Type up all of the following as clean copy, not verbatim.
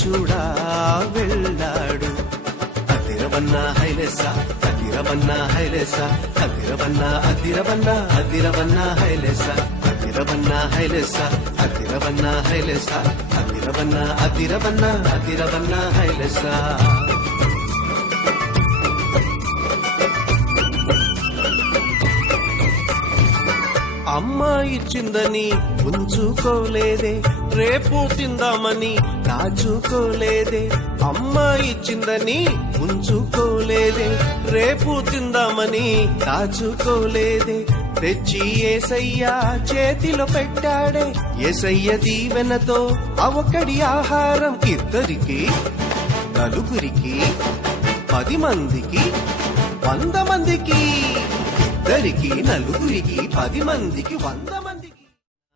చూడా వెళ్ళాడు. అదిరవన్న హైలెస అదిరవన్న హైలెస అదిరవన్న అదిరవన్న అదిరవన్న హైలెస అదిరవన్న హైలెస అదిరవన్న హైలెస అదిరవన్న అదిరవన్న అదిరవన్న హైలెస. అమ్మ ఇచ్చిందని ఉంచుకోలేదే, రేపు తిందామని దాచుకోలేదే. అమ్మ ఇచ్చిందని ఉంచుకోలేదే, రేపు తిందామని దాచుకోలేదే. తెచ్చి యేసయ్య చేతిలో పెట్టాడే, యేసయ్య దీవెనతో అవకడి ఆహారం ఇద్దరికి, నలుగురికి, 10 మందికి, 100 మందికి. ఇద్దరికి, నలుగురికి, 10 మందికి, 100 మందికి.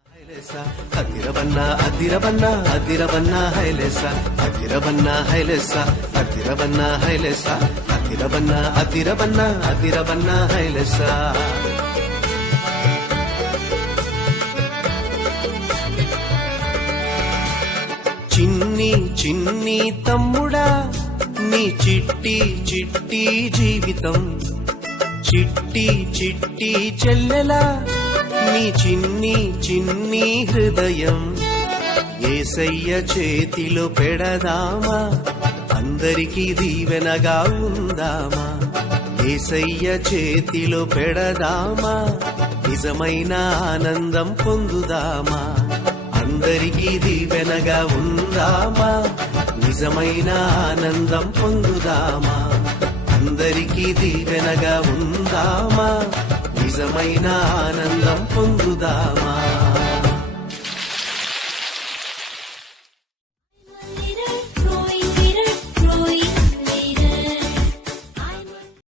హైలెస అదిరవన్న అదిరవన్న అదిరవన్న హైలెస అదిరవన్న హైలెస అదిరవన్న హైలెస అదిరవన్న అదిరవన్న అదిరవన్న హైలెస. చిన్ని చిన్ని తమ్ముడా, నీ చిట్టి చిట్టి జీవితం, చిట్టి చిట్టి చెల్లెలా, నీ చిన్ని చిన్ని హృదయం. యేసయ్య చేతిలో పెడదామా, అందరికీ దీవెనగా ఉందామా. యేసయ్య చేతిలో పెడదామా, నిజమైన ఆనందం పొందుదామా. అందరికీ దీవెనగా ఉందామా, నిజమైన ఆనందం పొందుదామా. అందరికీ దీవెనగా ఉందామా, నిజమైన ఆనందం పొందుదామా.